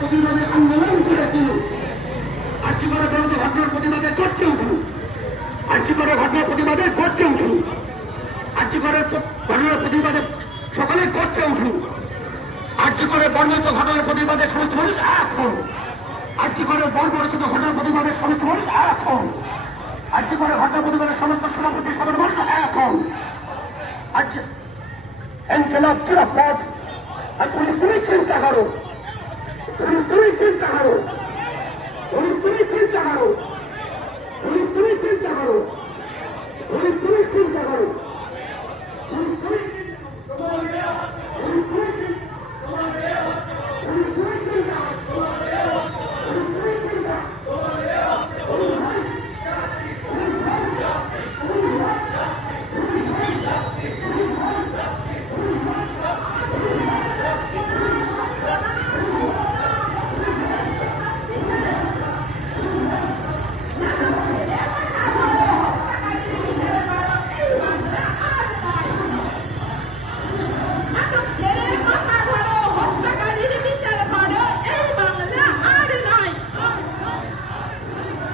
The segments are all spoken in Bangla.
প্রতিবাদে আন্দোলন করেছিল। আর্চিকরে বন্ধ ঘটনার প্রতিবাদে করছে উঠুন, আর্চিকরে ঘটনার প্রতিবাদে করছে উঠুন, আর্চিকরের ঘটনার প্রতিবাদে সকলে করছে উঠুন, আর্চিকরে বর্ণিত ঘটনার প্রতিবাদে সমস্ত মানুষ এক হন, আর্চিকরে বর্বরচিত ঘটনার প্রতিবাদে সমস্ত মানুষ এক হন, আর্চিকরে ঘটনার প্রতিবাদে সমস্ত সভাপতি সবার মানুষ এক হন। ইনকিলাব জিন্দাবাদ। আর পুলিশ তুমি চিন্তা করো, পুলিশ তুমি চিন্তা করো, পুলিশ তুমি চিন্তা করো, পুলিশ তুমি চিন্তা করো, পুলিশ তুমি চিন্তা করো, পুলিশ তুমি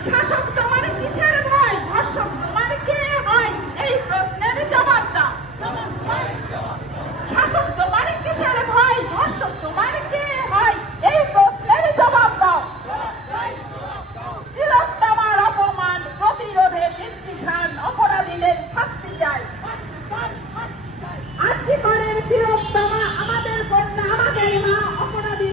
শাসক তোমার কিসের ভয়, ধর্ষক তোমার কে হয়, এই প্রশ্নের জবাব দাও। শাসক তোমার কিসের ভয়, ধর্ষক তোমার কে হয়, এই প্রশ্নের জবাব দাও। তিলোত্তমার অপমান প্রতিরোধে নির্দিশান অপরাধীদের শাস্তি চাই। আর্জিকরের তিলোত্তমা